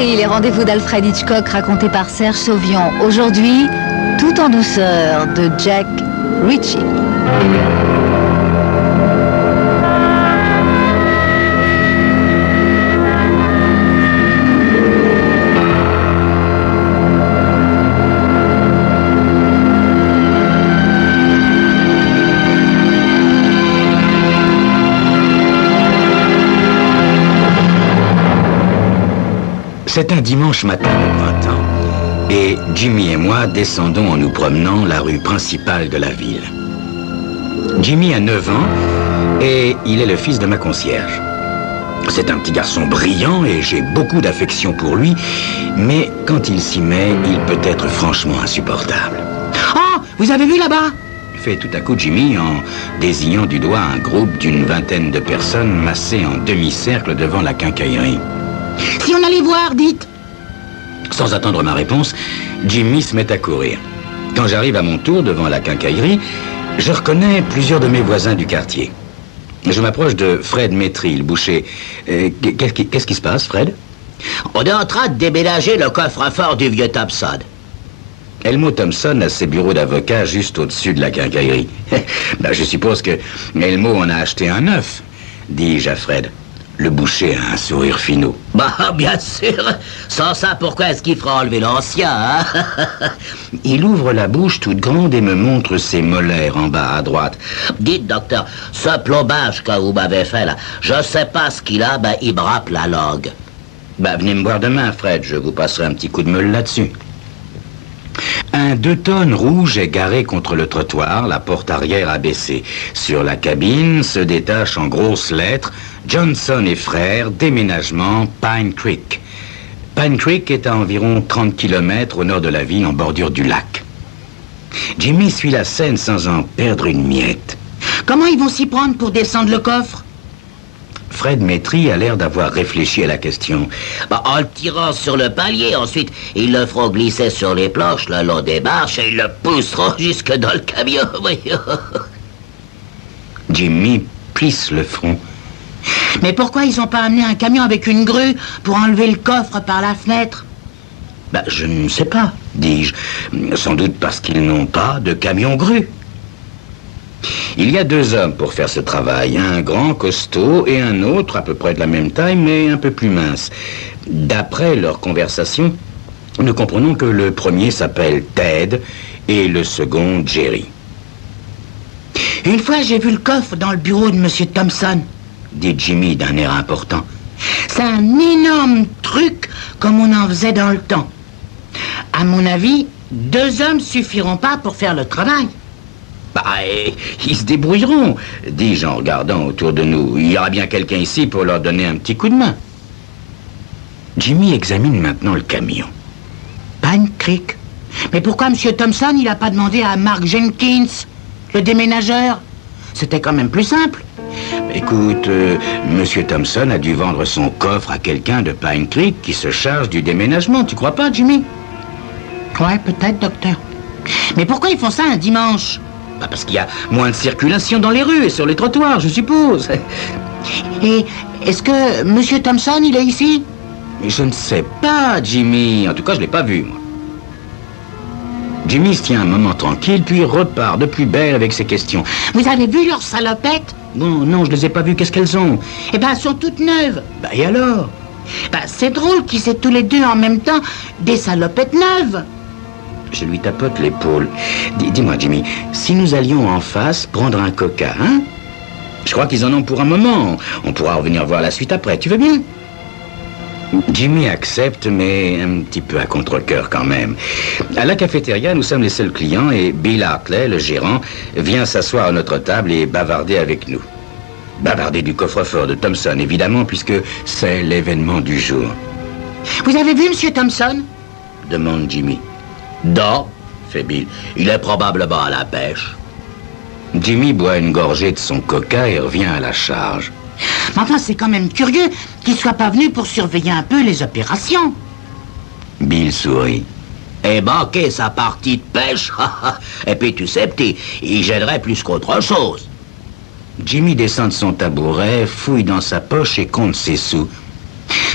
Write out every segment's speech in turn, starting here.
compris, les rendez-vous d'Alfred Hitchcock racontés par Serge Sauvion. Aujourd'hui, Tout en douceur de Jack Ritchie. C'est un dimanche matin de printemps, et Jimmy et moi descendons en nous promenant la rue principale de la ville. Jimmy a 9 ans, et il est le fils de ma concierge. C'est un petit garçon brillant, et j'ai beaucoup d'affection pour lui, mais quand il s'y met, il peut être franchement insupportable. « Oh, vous avez vu là-bas ?» fait tout à coup Jimmy en désignant du doigt un groupe d'une vingtaine de personnes massées en demi-cercle devant la quincaillerie. « Si on allait voir, dites !» Sans attendre ma réponse, Jimmy se met à courir. Quand j'arrive à mon tour devant la quincaillerie, je reconnais plusieurs de mes voisins du quartier. Je m'approche de Fred Métry, le boucher. Qu'est-ce qui se passe, Fred? On est en train de déménager le coffre-fort du vieux Thompson. Elmo Thompson a ses bureaux d'avocat juste au-dessus de la quincaillerie. Ben, je suppose que Elmo en a acheté un neuf, dis-je à Fred. Le boucher a un sourire finaud. Bah, bien sûr. Sans ça, pourquoi est-ce qu'il fera enlever l'ancien, hein? Il ouvre la bouche toute grande et me montre ses molaires en bas à droite. Dites, docteur, ce plombage que vous m'avez fait, là, je sais pas ce qu'il a, ben, il me rappe la langue. Bah, venez me voir demain, Fred. Je vous passerai un petit coup de meule là-dessus. Un 2 tonnes rouge est garé contre le trottoir, la porte arrière abaissée. Sur la cabine se détache en grosses lettres « Johnson et frères, déménagement Pine Creek ». Pine Creek est à environ 30 km au nord de la ville, en bordure du lac. Jimmy suit la scène sans en perdre une miette. « Comment ils vont s'y prendre pour descendre le coffre ?» Fred Métry a l'air d'avoir réfléchi à la question. Bah, en le tirant sur le palier, ensuite, ils le feront glisser sur les planches le long des marches et ils le pousseront jusque dans le camion. Jimmy plisse le front. Mais pourquoi ils n'ont pas amené un camion avec une grue pour enlever le coffre par la fenêtre? Bah, je ne sais pas, dis-je. Sans doute parce qu'ils n'ont pas de camion grue. Il y a 2 hommes pour faire ce travail, un grand costaud et un autre à peu près de la même taille, mais un peu plus mince. D'après leur conversation, nous comprenons que le premier s'appelle Ted et le second Jerry. « Une fois, j'ai vu le coffre dans le bureau de M. Thompson, » dit Jimmy d'un air important. « C'est un énorme truc comme on en faisait dans le temps. À mon avis, 2 hommes suffiront pas pour faire le travail. » Bah, ils se débrouilleront, dis-je en regardant autour de nous. Il y aura bien quelqu'un ici pour leur donner un petit coup de main. Jimmy examine maintenant le camion. Pine Creek. Mais pourquoi M. Thompson, il n'a pas demandé à Mark Jenkins, le déménageur? C'était quand même plus simple. Écoute, M. Thompson a dû vendre son coffre à quelqu'un de Pine Creek qui se charge du déménagement, tu crois pas, Jimmy? Ouais, peut-être, docteur. Mais pourquoi ils font ça un dimanche? Bah, parce qu'il y a moins de circulation dans les rues et sur les trottoirs, je suppose. Et est-ce que M. Thompson, il est ici? Je ne sais pas, Jimmy. En tout cas, je ne l'ai pas vu, moi. Jimmy se tient un moment tranquille, puis repart de plus belle avec ses questions. Vous avez vu leurs salopettes? Non, je les ai pas vues. Qu'est-ce qu'elles ont? Eh ben, elles sont toutes neuves. Bah, et alors? Bah, c'est drôle qu'ils aient tous les deux en même temps des salopettes neuves. Je lui tapote l'épaule. Dis-moi, Jimmy, si nous allions en face prendre un coca, hein? Je crois qu'ils en ont pour un moment. On pourra revenir voir la suite après. Tu veux bien? Jimmy accepte, mais un petit peu à contre-cœur quand même. À la cafétéria, nous sommes les seuls clients et Bill Hartley, le gérant, vient s'asseoir à notre table et bavarder avec nous. Bavarder du coffre-fort de Thompson, évidemment, puisque c'est l'événement du jour. Vous avez vu M. Thompson? Demande Jimmy. Non, fait Bill. Il est probablement à la pêche. Jimmy boit une gorgée de son coca et revient à la charge. Mais enfin, c'est quand même curieux qu'il soit pas venu pour surveiller un peu les opérations. Bill sourit. Et manquer sa partie de pêche. Et puis, tu sais, petit, il gênerait plus qu'autre chose. Jimmy descend de son tabouret, fouille dans sa poche et compte ses sous.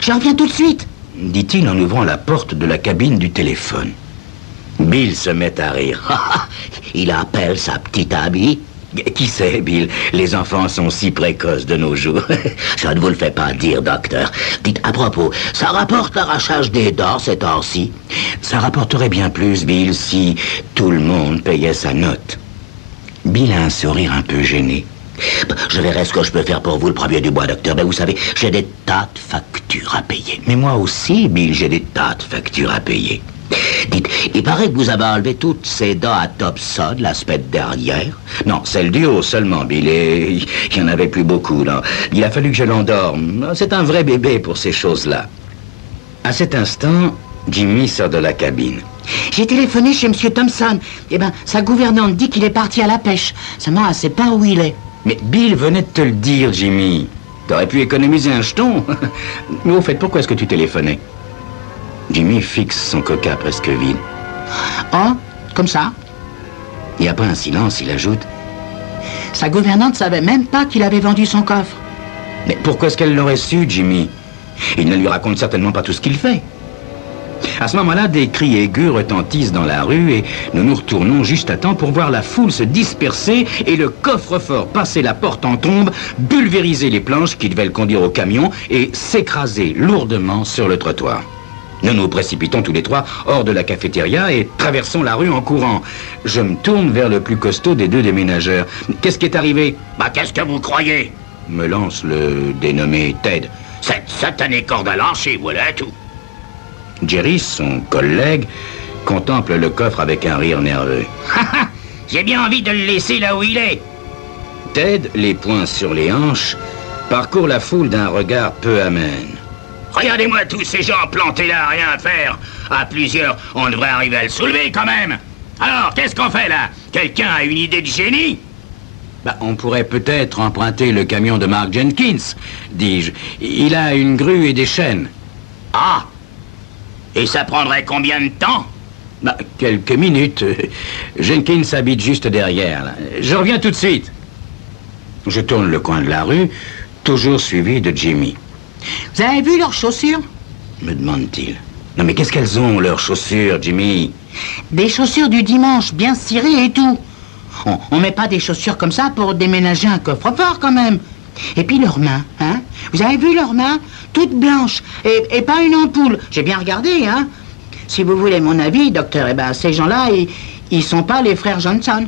Je reviens tout de suite, dit-il en ouvrant la porte de la cabine du téléphone. Bill se met à rire. Il appelle sa petite amie. Qui sait, Bill? Les enfants sont si précoces de nos jours. Ça ne vous le fait pas dire, docteur. Dites, à propos, ça rapporte l'arrachage des dents ces temps-ci? Ça rapporterait bien plus, Bill, si tout le monde payait sa note. Bill a un sourire un peu gêné. Je verrai ce que je peux faire pour vous le premier du mois, docteur. Mais vous savez, j'ai des tas de factures à payer. Mais moi aussi, Bill, j'ai des tas de factures à payer. Dites, il paraît que vous avez enlevé toutes ces dents à Thompson la semaine dernière. Non, celle du haut seulement, Bill, et il n'y en avait plus beaucoup, non. Il a fallu que je l'endorme. C'est un vrai bébé pour ces choses-là. À cet instant, Jimmy sort de la cabine. J'ai téléphoné chez M. Thompson. Eh ben, sa gouvernante dit qu'il est parti à la pêche. Seulement, elle sait pas où il est. Mais Bill venait de te le dire, Jimmy. T'aurais pu économiser un jeton. Mais au fait, pourquoi est-ce que tu téléphonais? Jimmy fixe son coca presque vide. Oh, comme ça? Et après un silence, il ajoute: Sa gouvernante savait même pas qu'il avait vendu son coffre. Mais pourquoi est-ce qu'elle l'aurait su, Jimmy? Il ne lui raconte certainement pas tout ce qu'il fait. À ce moment-là, des cris aigus retentissent dans la rue et nous nous retournons juste à temps pour voir la foule se disperser et le coffre-fort passer la porte en trombe, pulvériser les planches qui devaient le conduire au camion et s'écraser lourdement sur le trottoir. Nous nous précipitons tous les trois hors de la cafétéria et traversons la rue en courant. Je me tourne vers le plus costaud des deux déménageurs. Qu'est-ce qui est arrivé? Bah, qu'est-ce que vous croyez? Me lance le dénommé Ted. Cette satanée corde à lâcher, voilà tout. Jerry, son collègue, contemple le coffre avec un rire nerveux. J'ai bien envie de le laisser là où il est. Ted, les poings sur les hanches, parcourt la foule d'un regard peu amène. Regardez-moi tous ces gens plantés là, rien à faire. À plusieurs, on devrait arriver à le soulever quand même. Alors, qu'est-ce qu'on fait là? Quelqu'un a une idée de génie? Bah, on pourrait peut-être emprunter le camion de Mark Jenkins, dis-je. Il a une grue et des chaînes. Ah! Et ça prendrait combien de temps? Bah, quelques minutes. Jenkins habite juste derrière, là. Je reviens tout de suite. Je tourne le coin de la rue, toujours suivi de Jimmy. Vous avez vu leurs chaussures? Me demande-t-il. Non mais qu'est-ce qu'elles ont, leurs chaussures, Jimmy? Des chaussures du dimanche, bien cirées et tout. On met pas des chaussures comme ça pour déménager un coffre-fort quand même. Et puis leurs mains, hein? Vous avez vu leurs mains? Toutes blanches et pas une ampoule. J'ai bien regardé, hein? Si vous voulez mon avis, docteur, eh ben ces gens-là, ils sont pas les frères Johnson.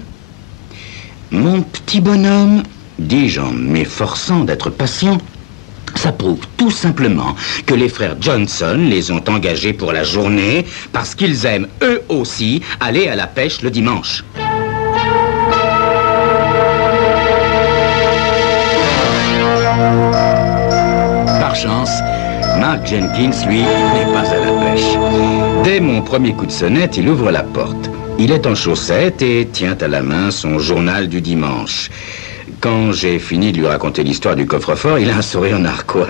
Mon petit bonhomme, dis-je en m'efforçant d'être patient, ça prouve tout simplement que les frères Johnson les ont engagés pour la journée parce qu'ils aiment eux aussi aller à la pêche le dimanche. Par chance, Mark Jenkins, lui, n'est pas à la pêche. Dès mon premier coup de sonnette, il ouvre la porte. Il est en chaussettes et tient à la main son journal du dimanche. Quand j'ai fini de lui raconter l'histoire du coffre-fort, il a un sourire narquois.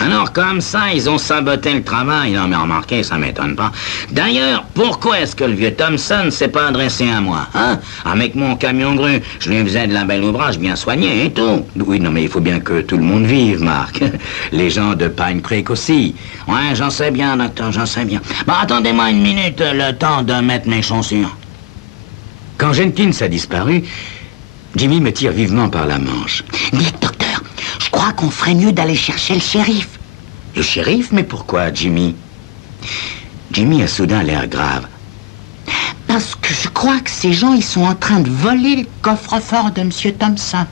Alors, comme ça, ils ont saboté le travail. Non, mais remarquez, ça m'étonne pas. D'ailleurs, pourquoi est-ce que le vieux Thompson s'est pas adressé à moi, hein? Avec mon camion grue, je lui faisais de la belle ouvrage bien soigné et tout. Oui, non, mais il faut bien que tout le monde vive, Marc. Les gens de Pine Creek aussi. Ouais, j'en sais bien, docteur, j'en sais bien. Bon, attendez-moi une minute, le temps de mettre mes chaussures. Quand Jenkins a disparu, Jimmy me tire vivement par la manche. Dites, docteur, je crois qu'on ferait mieux d'aller chercher le shérif. Le shérif? Mais pourquoi, Jimmy? Jimmy a soudain l'air grave. Parce que je crois que ces gens, ils sont en train de voler le coffre-fort de M. Thompson.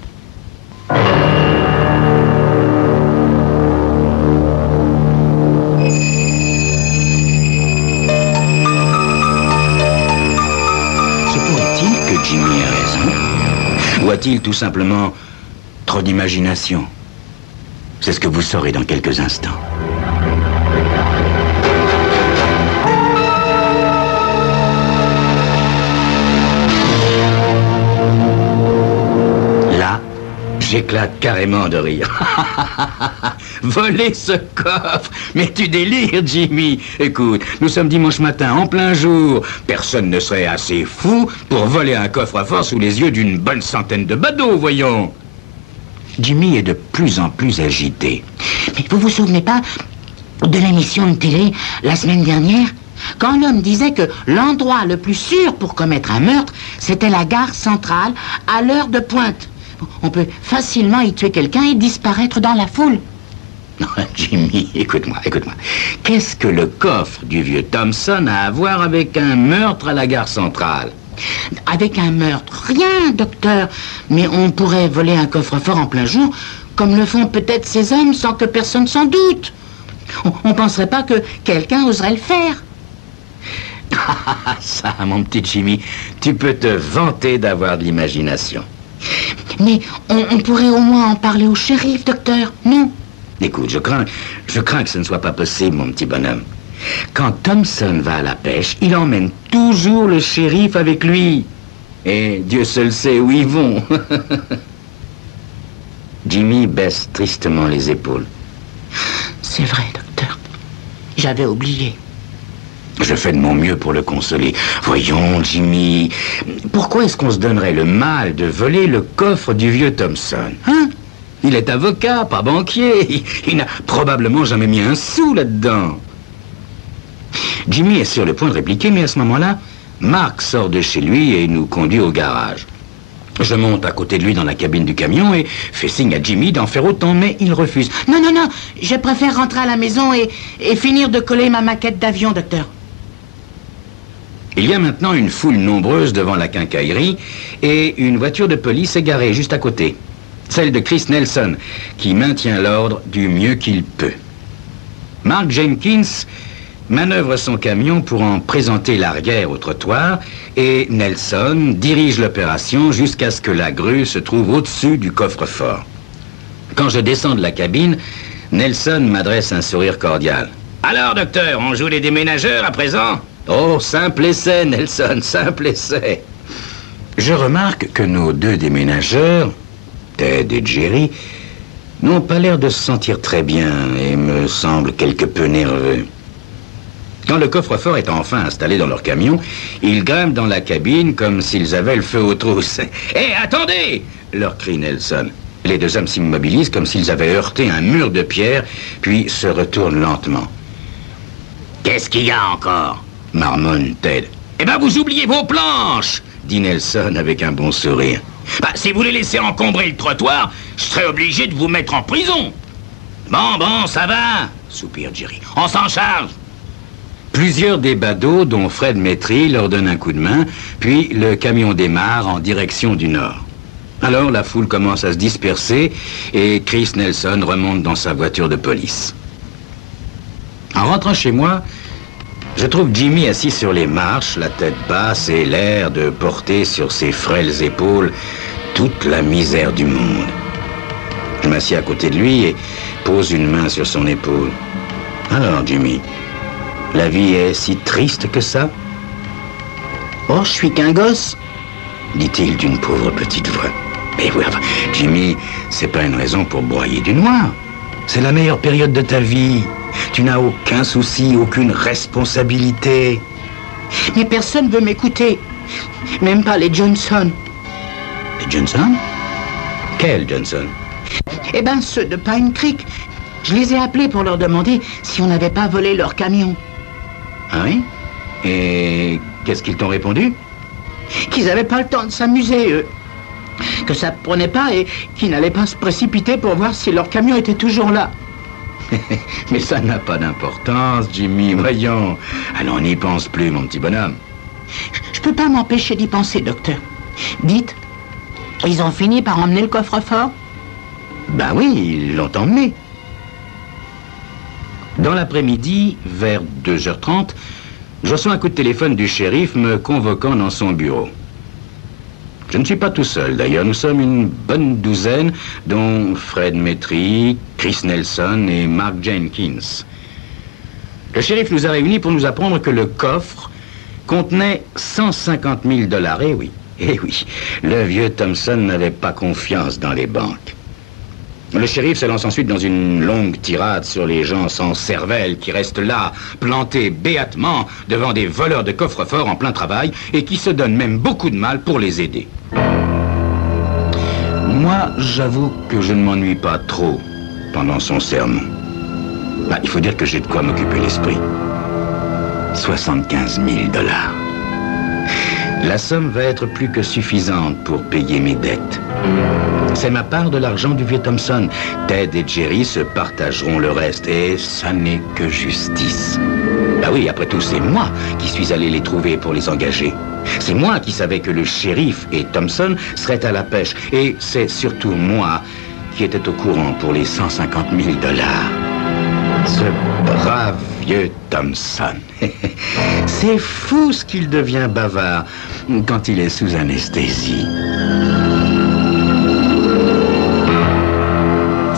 Se pourrait-il que Jimmy ait raison? Ou a-t-il tout simplement trop d'imagination? C'est ce que vous saurez dans quelques instants. Là, j'éclate carrément de rire. Voler ce coffre! Mais tu délires, Jimmy! Écoute, nous sommes dimanche matin, en plein jour. Personne ne serait assez fou pour voler un coffre-fort sous les yeux d'une bonne centaine de badauds, voyons. Jimmy est de plus en plus agité. Mais vous vous souvenez pas de l'émission de télé la semaine dernière, quand l'homme disait que l'endroit le plus sûr pour commettre un meurtre, c'était la gare centrale à l'heure de pointe. On peut facilement y tuer quelqu'un et disparaître dans la foule. Non, Jimmy, écoute-moi. Qu'est-ce que le coffre du vieux Thompson a à voir avec un meurtre à la gare centrale? Avec un meurtre, rien, docteur. Mais on pourrait voler un coffre-fort en plein jour, comme le font peut-être ces hommes sans que personne s'en doute. On penserait pas que quelqu'un oserait le faire. Ah, ça, mon petit Jimmy, tu peux te vanter d'avoir de l'imagination. Mais on pourrait au moins en parler au shérif, docteur, non? Écoute, je crains que ce ne soit pas possible, mon petit bonhomme. Quand Thompson va à la pêche, il emmène toujours le shérif avec lui. Et Dieu seul sait où ils vont. Jimmy baisse tristement les épaules. C'est vrai, docteur. J'avais oublié. Je fais de mon mieux pour le consoler. Voyons, Jimmy, pourquoi est-ce qu'on se donnerait le mal de voler le coffre du vieux Thompson, hein? Il est avocat, pas banquier. Il n'a probablement jamais mis un sou là-dedans. Jimmy est sur le point de répliquer, mais à ce moment-là, Mark sort de chez lui et nous conduit au garage. Je monte à côté de lui dans la cabine du camion et fais signe à Jimmy d'en faire autant, mais il refuse. Non, je préfère rentrer à la maison et finir de coller ma maquette d'avion, docteur. Il y a maintenant une foule nombreuse devant la quincaillerie et une voiture de police est garée juste à côté. Celle de Chris Nelson, qui maintient l'ordre du mieux qu'il peut. Mark Jenkins manœuvre son camion pour en présenter l'arrière au trottoir et Nelson dirige l'opération jusqu'à ce que la grue se trouve au-dessus du coffre-fort. Quand je descends de la cabine, Nelson m'adresse un sourire cordial. « Alors, docteur, on joue les déménageurs à présent ?»« Oh, simple essai, Nelson, simple essai. » Je remarque que nos deux déménageurs, Ted et Jerry, n'ont pas l'air de se sentir très bien et me semblent quelque peu nerveux. Quand le coffre-fort est enfin installé dans leur camion, ils grimpent dans la cabine comme s'ils avaient le feu aux trousses. « Hé, attendez !» leur crie Nelson. Les deux hommes s'immobilisent comme s'ils avaient heurté un mur de pierre, puis se retournent lentement. « Qu'est-ce qu'il y a encore ?» marmonne Ted. « Eh ben, vous oubliez vos planches !» dit Nelson avec un bon sourire. « Bah, si vous les laissez encombrer le trottoir, je serais obligé de vous mettre en prison. »« Bon, ça va !» soupire Jerry. « On s'en charge !» Plusieurs des badauds, dont Fred Maitri, leur donnent un coup de main, puis le camion démarre en direction du nord. Alors la foule commence à se disperser et Chris Nelson remonte dans sa voiture de police. En rentrant chez moi, je trouve Jimmy assis sur les marches, la tête basse et l'air de porter sur ses frêles épaules toute la misère du monde. Je m'assieds à côté de lui et pose une main sur son épaule. « Alors, Jimmy, la vie est si triste que ça ?»« Oh, je suis qu'un gosse, » dit-il d'une pauvre petite voix. « Mais oui, enfin, Jimmy, c'est pas une raison pour broyer du noir. C'est la meilleure période de ta vie. Tu n'as aucun souci, aucune responsabilité. » Mais personne veut m'écouter. Même pas les Johnson. Les Johnson? Quels Johnson? Eh ben, ceux de Pine Creek. Je les ai appelés pour leur demander si on n'avait pas volé leur camion. Ah oui? Et qu'est-ce qu'ils t'ont répondu? Qu'ils n'avaient pas le temps de s'amuser, eux. Que ça ne prenait pas et qu'ils n'allaient pas se précipiter pour voir si leur camion était toujours là. Mais ça n'a pas d'importance, Jimmy, voyons. Alors, on n'y pense plus, mon petit bonhomme. Je peux pas m'empêcher d'y penser, docteur. Dites, ils ont fini par emmener le coffre-fort? Ben oui, ils l'ont emmené. Dans l'après-midi, vers 2h30, je reçois un coup de téléphone du shérif me convoquant dans son bureau. Je ne suis pas tout seul, d'ailleurs. Nous sommes une bonne douzaine, dont Fred Maitri, Chris Nelson et Mark Jenkins. Le shérif nous a réunis pour nous apprendre que le coffre contenait 150 000 $. Eh oui, le vieux Thompson n'avait pas confiance dans les banques. Le shérif se lance ensuite dans une longue tirade sur les gens sans cervelle qui restent là, plantés béatement devant des voleurs de coffre-fort en plein travail et qui se donnent même beaucoup de mal pour les aider. Moi, j'avoue que je ne m'ennuie pas trop pendant son sermon. Bah, il faut dire que j'ai de quoi m'occuper l'esprit. 75 000 $. La somme va être plus que suffisante pour payer mes dettes. C'est ma part de l'argent du vieux Thompson. Ted et Jerry se partageront le reste et ça n'est que justice. Bah oui, après tout, c'est moi qui suis allé les trouver pour les engager. C'est moi qui savais que le shérif et Thompson seraient à la pêche. Et c'est surtout moi qui étais au courant pour les 150 000 $. Ce brave vieux Thompson. C'est fou ce qu'il devient bavard quand il est sous anesthésie.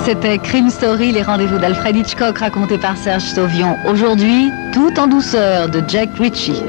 C'était Crime Story, les rendez-vous d'Alfred Hitchcock racontés par Serge Sauvion. Aujourd'hui, Tout en douceur de Jack Ritchie.